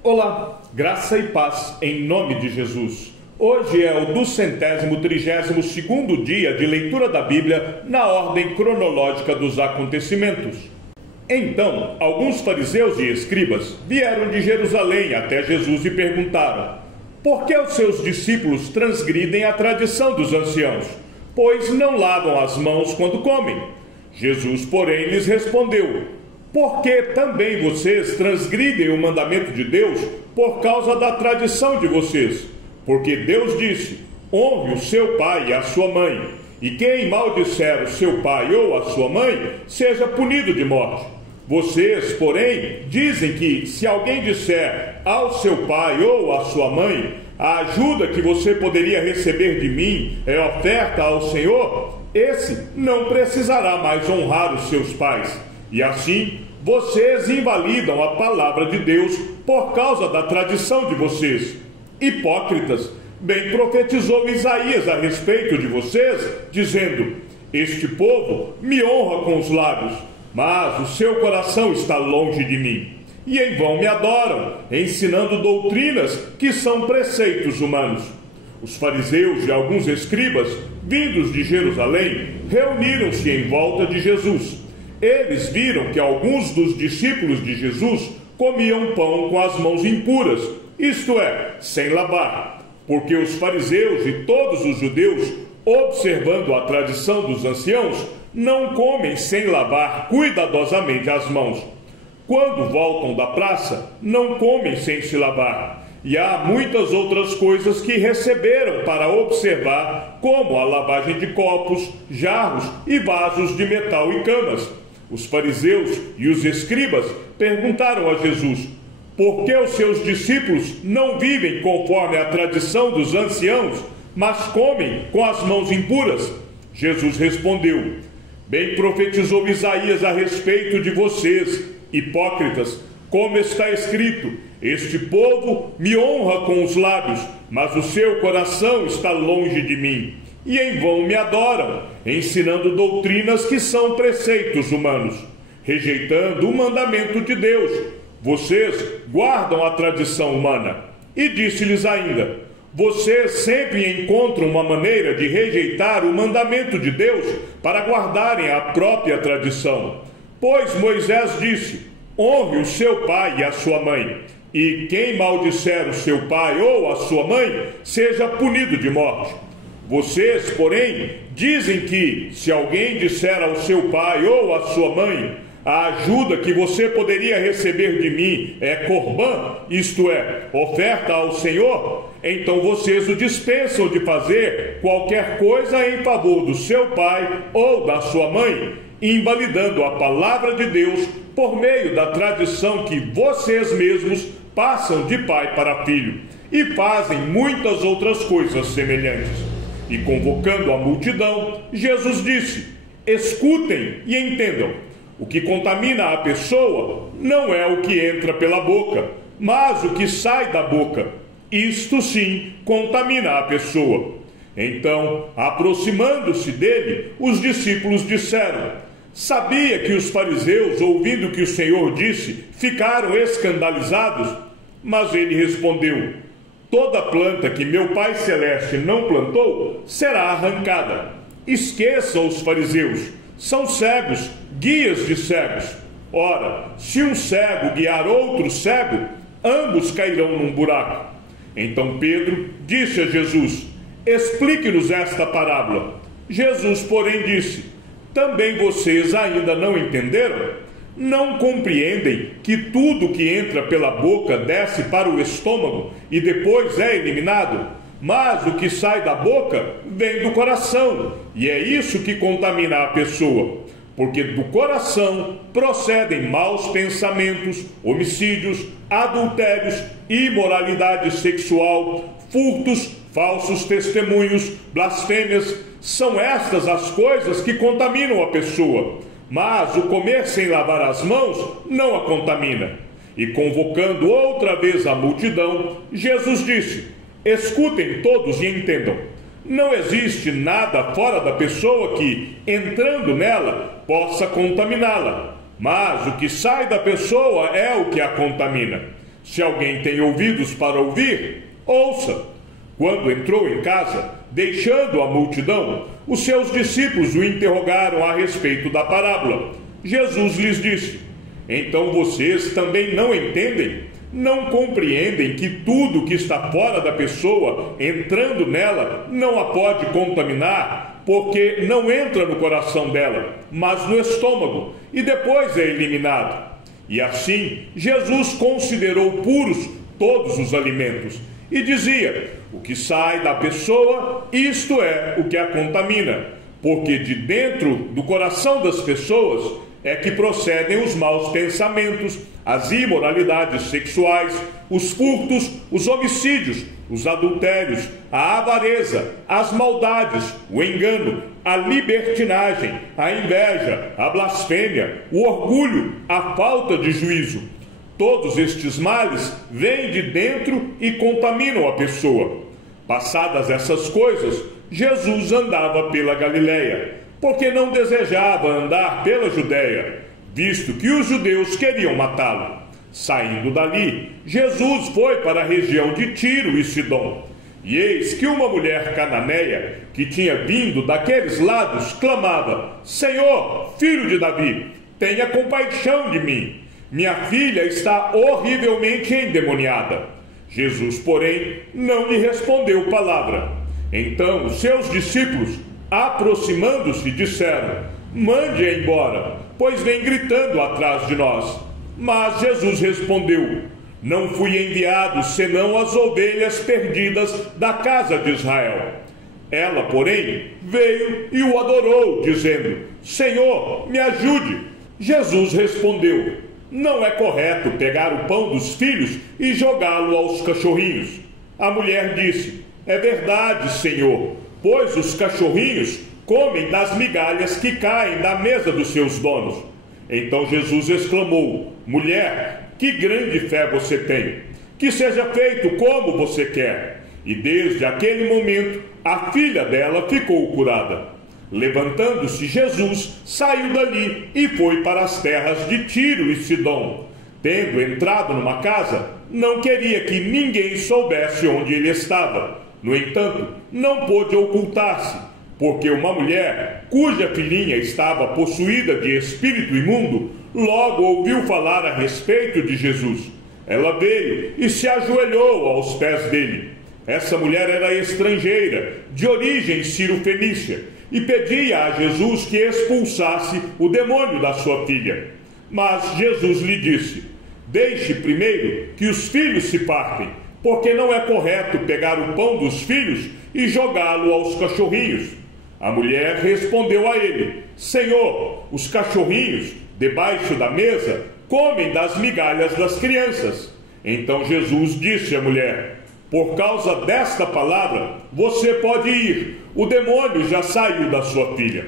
Olá, graça e paz em nome de Jesus. Hoje é o 232º dia de leitura da Bíblia na ordem cronológica dos acontecimentos. Então, alguns fariseus e escribas vieram de Jerusalém até Jesus e perguntaram: por que os seus discípulos transgridem a tradição dos anciãos, pois não lavam as mãos quando comem? Jesus, porém, lhes respondeu: porque também vocês transgridem o mandamento de Deus por causa da tradição de vocês. Porque Deus disse: honre o seu pai e a sua mãe, e quem maldisser o seu pai ou a sua mãe, seja punido de morte. Vocês, porém, dizem que se alguém disser ao seu pai ou à sua mãe: a ajuda que você poderia receber de mim é oferta ao Senhor, esse não precisará mais honrar os seus pais. E assim, vocês invalidam a palavra de Deus por causa da tradição de vocês. Hipócritas, bem profetizou Isaías a respeito de vocês, dizendo: este povo me honra com os lábios, mas o seu coração está longe de mim. E em vão me adoram, ensinando doutrinas que são preceitos humanos. Os fariseus e alguns escribas, vindos de Jerusalém, reuniram-se em volta de Jesus. Eles viram que alguns dos discípulos de Jesus comiam pão com as mãos impuras, isto é, sem lavar, porque os fariseus e todos os judeus, observando a tradição dos anciãos, não comem sem lavar cuidadosamente as mãos. Quando voltam da praça, não comem sem se lavar. E há muitas outras coisas que receberam para observar, como a lavagem de copos, jarros e vasos de metal e camas. Os fariseus e os escribas perguntaram a Jesus: por que os seus discípulos não vivem conforme a tradição dos anciãos, mas comem com as mãos impuras? Jesus respondeu: bem profetizou Isaías a respeito de vocês, hipócritas, como está escrito: este povo me honra com os lábios, mas o seu coração está longe de mim. E em vão me adoram, ensinando doutrinas que são preceitos humanos, rejeitando o mandamento de Deus. Vocês guardam a tradição humana. E disse-lhes ainda: vocês sempre encontram uma maneira de rejeitar o mandamento de Deus para guardarem a própria tradição. Pois Moisés disse: honre o seu pai e a sua mãe, e quem maldisser o seu pai ou a sua mãe, seja punido de morte. Vocês, porém, dizem que, se alguém disser ao seu pai ou à sua mãe: a ajuda que você poderia receber de mim é corbã, isto é, oferta ao Senhor, então vocês o dispensam de fazer qualquer coisa em favor do seu pai ou da sua mãe, invalidando a palavra de Deus por meio da tradição que vocês mesmos passam de pai para filho, e fazem muitas outras coisas semelhantes. E convocando a multidão, Jesus disse: escutem e entendam. O que contamina a pessoa não é o que entra pela boca, mas o que sai da boca. Isto sim contamina a pessoa. Então, aproximando-se dele, os discípulos disseram: sabia que os fariseus, ouvindo o que o Senhor disse, ficaram escandalizados? Mas ele respondeu: toda planta que meu Pai Celeste não plantou será arrancada. Esqueçam os fariseus, são cegos, guias de cegos. Ora, se um cego guiar outro cego, ambos cairão num buraco. Então Pedro disse a Jesus: explique-nos esta parábola. Jesus, porém, disse: também vocês ainda não entenderam? Não compreendem que tudo que entra pela boca desce para o estômago e depois é eliminado? Mas o que sai da boca vem do coração, e é isso que contamina a pessoa. Porque do coração procedem maus pensamentos, homicídios, adultérios, imoralidade sexual, furtos, falsos testemunhos, blasfêmias. São estas as coisas que contaminam a pessoa. Mas o comer sem lavar as mãos não a contamina. E convocando outra vez a multidão, Jesus disse: escutem todos e entendam. Não existe nada fora da pessoa que, entrando nela, possa contaminá-la. Mas o que sai da pessoa é o que a contamina. Se alguém tem ouvidos para ouvir, ouça. Quando entrou em casa, deixando a multidão, os seus discípulos o interrogaram a respeito da parábola. Jesus lhes disse: então vocês também não entendem? Não compreendem que tudo que está fora da pessoa, entrando nela, não a pode contaminar, porque não entra no coração dela, mas no estômago, e depois é eliminado. E assim, Jesus considerou puros todos os alimentos, e dizia: o que sai da pessoa, isto é o que a contamina, porque de dentro do coração das pessoas é que procedem os maus pensamentos, as imoralidades sexuais, os furtos, os homicídios, os adultérios, a avareza, as maldades, o engano, a libertinagem, a inveja, a blasfêmia, o orgulho, a falta de juízo. Todos estes males vêm de dentro e contaminam a pessoa. Passadas essas coisas, Jesus andava pela Galiléia, porque não desejava andar pela Judéia, visto que os judeus queriam matá-lo. Saindo dali, Jesus foi para a região de Tiro e Sidom. E eis que uma mulher cananeia, que tinha vindo daqueles lados, clamava: Senhor, filho de Davi, tenha compaixão de mim. Minha filha está horrivelmente endemoniada. Jesus, porém, não lhe respondeu palavra. Então os seus discípulos, aproximando-se, disseram: mande-a embora, pois vem gritando atrás de nós. Mas Jesus respondeu: não fui enviado senão as ovelhas perdidas da casa de Israel. Ela, porém, veio e o adorou, dizendo: Senhor, me ajude. Jesus respondeu: não é correto pegar o pão dos filhos e jogá-lo aos cachorrinhos. A mulher disse: é verdade, Senhor, pois os cachorrinhos comem das migalhas que caem da mesa dos seus donos. Então Jesus exclamou: mulher, que grande fé você tem! Que seja feito como você quer. E desde aquele momento, a filha dela ficou curada. Levantando-se, Jesus saiu dali e foi para as terras de Tiro e Sidom. Tendo entrado numa casa, não queria que ninguém soubesse onde ele estava. No entanto, não pôde ocultar-se, porque uma mulher, cuja filhinha estava possuída de espírito imundo, logo ouviu falar a respeito de Jesus. Ela veio e se ajoelhou aos pés dele. Essa mulher era estrangeira, de origem sírio-fenícia, e pedia a Jesus que expulsasse o demônio da sua filha. Mas Jesus lhe disse: deixe primeiro que os filhos se partem, porque não é correto pegar o pão dos filhos e jogá-lo aos cachorrinhos. A mulher respondeu a ele: Senhor, os cachorrinhos, debaixo da mesa, comem das migalhas das crianças. Então Jesus disse à mulher: por causa desta palavra, você pode ir, o demônio já saiu da sua filha.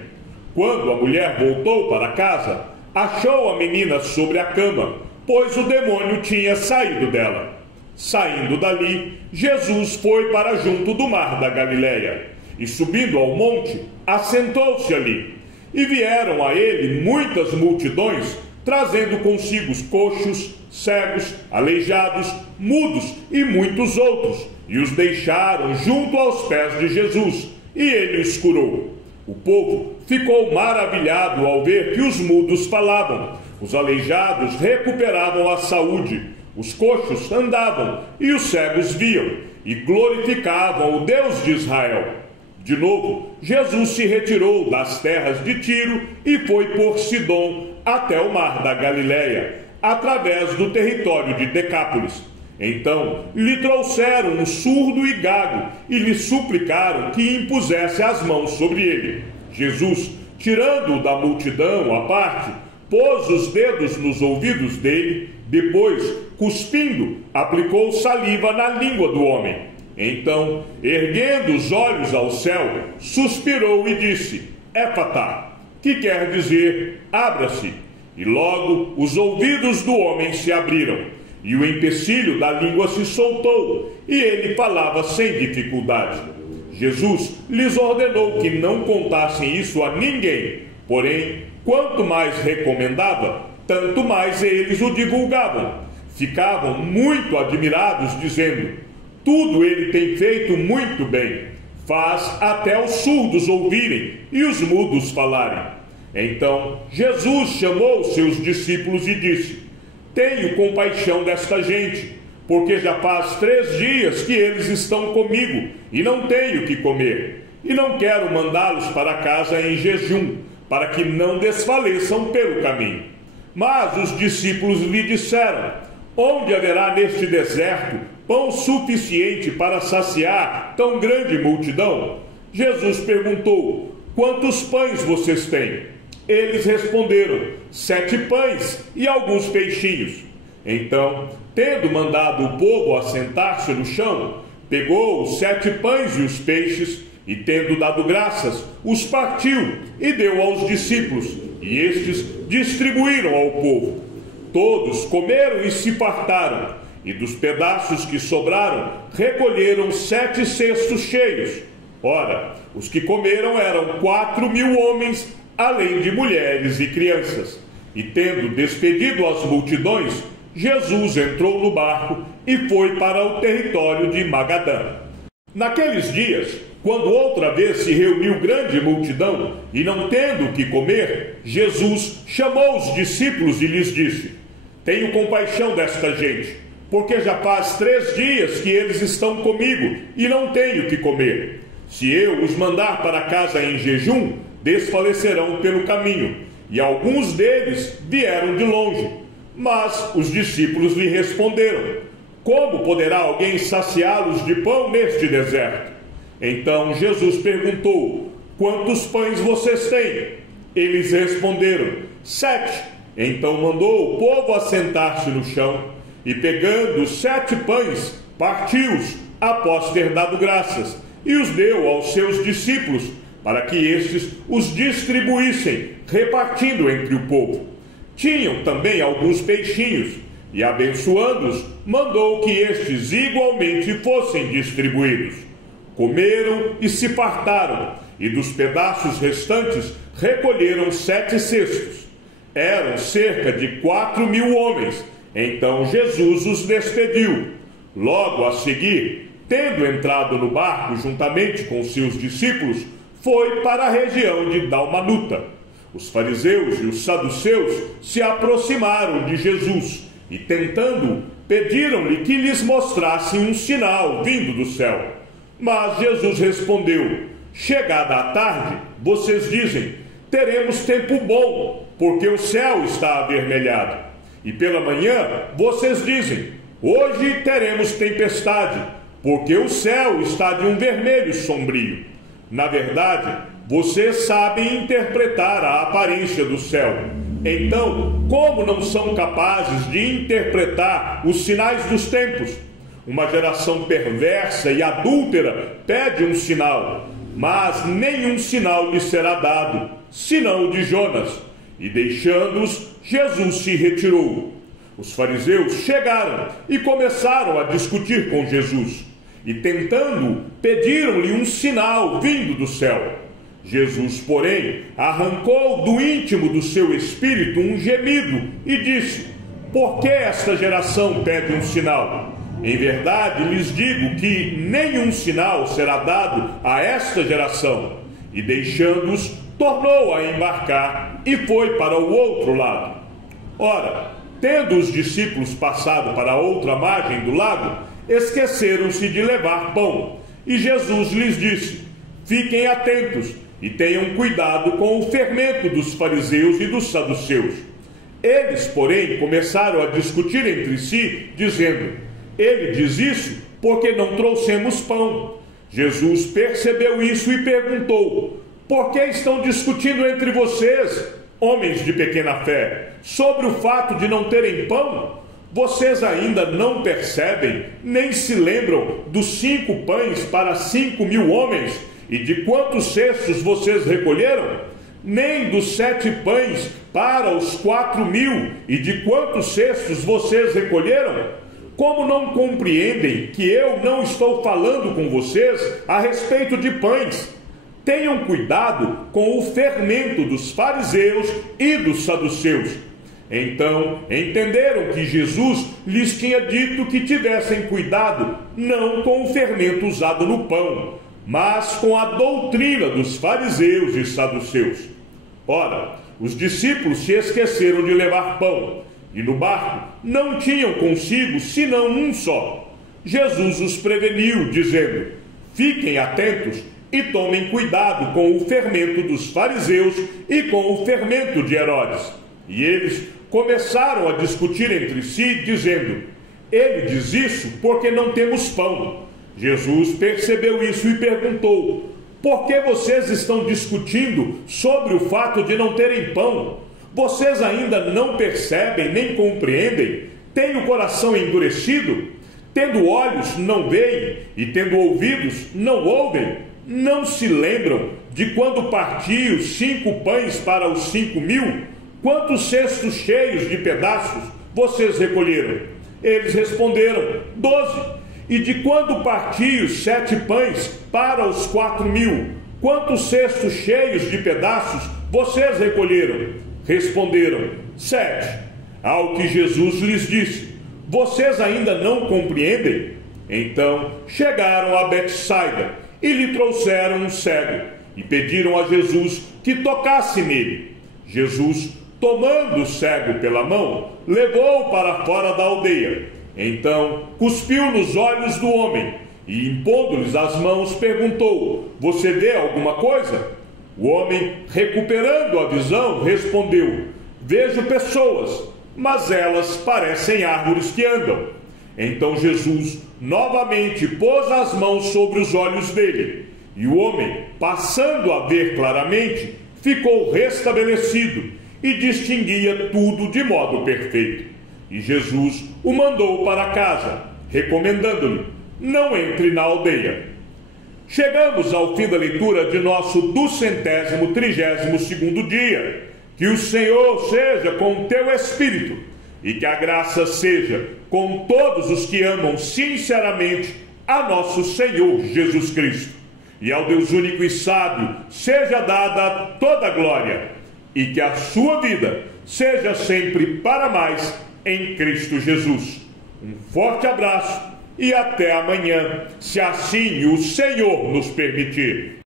Quando a mulher voltou para casa, achou a menina sobre a cama, pois o demônio tinha saído dela. Saindo dali, Jesus foi para junto do mar da Galiléia, e subindo ao monte, assentou-se ali. E vieram a ele muitas multidões, trazendo consigo os coxos, cegos, aleijados, mudos e muitos outros, e os deixaram junto aos pés de Jesus, e ele os curou. O povo ficou maravilhado ao ver que os mudos falavam, os aleijados recuperavam a saúde, os coxos andavam e os cegos viam, e glorificavam o Deus de Israel. De novo, Jesus se retirou das terras de Tiro e foi por Sidom até o mar da Galiléia, através do território de Decápolis. Então lhe trouxeram um surdo e gago e lhe suplicaram que impusesse as mãos sobre ele. Jesus, tirando-o da multidão à parte, pôs os dedos nos ouvidos dele, depois, cuspindo, aplicou saliva na língua do homem. Então, erguendo os olhos ao céu, suspirou e disse: Éfatá, que quer dizer, abra-se. E logo os ouvidos do homem se abriram, e o empecilho da língua se soltou, e ele falava sem dificuldade. Jesus lhes ordenou que não contassem isso a ninguém, porém, quanto mais recomendava, tanto mais eles o divulgavam. ficavam muito admirados, dizendo: tudo ele tem feito muito bem, faz até os surdos ouvirem e os mudos falarem. Então Jesus chamou os seus discípulos e disse: tenho compaixão desta gente, porque já faz 3 dias que eles estão comigo e não tenho o que comer. E não quero mandá-los para casa em jejum, para que não desfaleçam pelo caminho. Mas os discípulos lhe disseram: onde haverá neste deserto pão suficiente para saciar tão grande multidão? Jesus perguntou: quantos pães vocês têm? Eles responderam: 7 pães e alguns peixinhos. Então, tendo mandado o povo assentar-se no chão, pegou os 7 pães e os peixes, e tendo dado graças, os partiu e deu aos discípulos, e estes distribuíram ao povo. Todos comeram e se fartaram, e dos pedaços que sobraram, recolheram 7 cestos cheios. Ora, os que comeram eram 4.000 homens, além de mulheres e crianças. E tendo despedido as multidões, Jesus entrou no barco e foi para o território de Magadã. Naqueles dias, quando outra vez se reuniu grande multidão, e não tendo o que comer, Jesus chamou os discípulos e lhes disse: tenho compaixão desta gente, porque já faz 3 dias que eles estão comigo e não tenho o que comer. Se eu os mandar para casa em jejum, desfalecerão pelo caminho, e alguns deles vieram de longe. Mas os discípulos lhe responderam: como poderá alguém saciá-los de pão neste deserto? Então Jesus perguntou: quantos pães vocês têm? Eles responderam: 7. Então mandou o povo assentar-se no chão, e pegando os 7 pães, partiu-os, após ter dado graças, e os deu aos seus discípulos, para que estes os distribuíssem, repartindo entre o povo. Tinham também alguns peixinhos, e abençoando-os, mandou que estes igualmente fossem distribuídos. Comeram e se fartaram, e dos pedaços restantes recolheram 7 cestos. Eram cerca de 4.000 homens. Então Jesus os despediu. Logo a seguir, tendo entrado no barco juntamente com seus discípulos, foi para a região de Dalmanuta. Os fariseus e os saduceus se aproximaram de Jesus e, tentando-o, pediram-lhe que lhes mostrasse um sinal vindo do céu. Mas Jesus respondeu: chegada a tarde, vocês dizem: teremos tempo bom, porque o céu está avermelhado. E pela manhã, vocês dizem: hoje teremos tempestade, porque o céu está de um vermelho sombrio. Na verdade, vocês sabem interpretar a aparência do céu. Então, como não são capazes de interpretar os sinais dos tempos? Uma geração perversa e adúltera pede um sinal, mas nenhum sinal lhe será dado, senão o de Jonas. E deixando-os, Jesus se retirou. Os fariseus chegaram e começaram a discutir com Jesus, e tentando-o, pediram-lhe um sinal vindo do céu. Jesus, porém, arrancou do íntimo do seu espírito um gemido e disse: por que esta geração pede um sinal? Em verdade lhes digo que nenhum sinal será dado a esta geração. E deixando-os, tornou a embarcar e foi para o outro lado. Ora, tendo os discípulos passado para a outra margem do lago, esqueceram-se de levar pão. E Jesus lhes disse: fiquem atentos e tenham cuidado com o fermento dos fariseus e dos saduceus. Eles, porém, começaram a discutir entre si, dizendo: ele diz isso porque não trouxemos pão. Jesus percebeu isso e perguntou: por que estão discutindo entre vocês, homens de pequena fé, sobre o fato de não terem pão? Vocês ainda não percebem, nem se lembram dos 5 pães para 5.000 homens, e de quantos cestos vocês recolheram? Nem dos 7 pães para os 4.000, e de quantos cestos vocês recolheram? Como não compreendem que eu não estou falando com vocês a respeito de pães? Tenham cuidado com o fermento dos fariseus e dos saduceus. Então entenderam que Jesus lhes tinha dito que tivessem cuidado não com o fermento usado no pão, mas com a doutrina dos fariseus e saduceus. Ora, os discípulos se esqueceram de levar pão, e no barco não tinham consigo senão um só. Jesus os preveniu, dizendo: fiquem atentos e tomem cuidado com o fermento dos fariseus e com o fermento de Herodes. E eles começaram a discutir entre si, dizendo: ele diz isso porque não temos pão. Jesus percebeu isso e perguntou: por que vocês estão discutindo sobre o fato de não terem pão? Vocês ainda não percebem nem compreendem? Têm o coração endurecido? Tendo olhos, não veem, e tendo ouvidos, não ouvem? Não se lembram de quando parti os 5 pães para os 5.000? Quantos cestos cheios de pedaços vocês recolheram? Eles responderam: 12. E de quando parti os 7 pães para os 4.000? Quantos cestos cheios de pedaços vocês recolheram? Responderam: 7. Ao que Jesus lhes disse: vocês ainda não compreendem? Então chegaram a Betsaida e lhe trouxeram um cego e pediram a Jesus que tocasse nele. Jesus, tomando o cego pela mão, levou-o para fora da aldeia. Então cuspiu nos olhos do homem e, impondo-lhes as mãos, perguntou: você vê alguma coisa? O homem, recuperando a visão, respondeu: vejo pessoas, mas elas parecem árvores que andam. Então Jesus novamente pôs as mãos sobre os olhos dele, e o homem, passando a ver claramente, ficou restabelecido e distinguia tudo de modo perfeito. E Jesus o mandou para casa, recomendando-lhe: não entre na aldeia. Chegamos ao fim da leitura de nosso 232º dia. Que o Senhor seja com o teu espírito, e que a graça seja com todos os que amam sinceramente a nosso Senhor Jesus Cristo. E ao Deus único e sábio seja dada toda a glória, e que a sua vida seja sempre para mais em Cristo Jesus. Um forte abraço e até amanhã, se assim o Senhor nos permitir.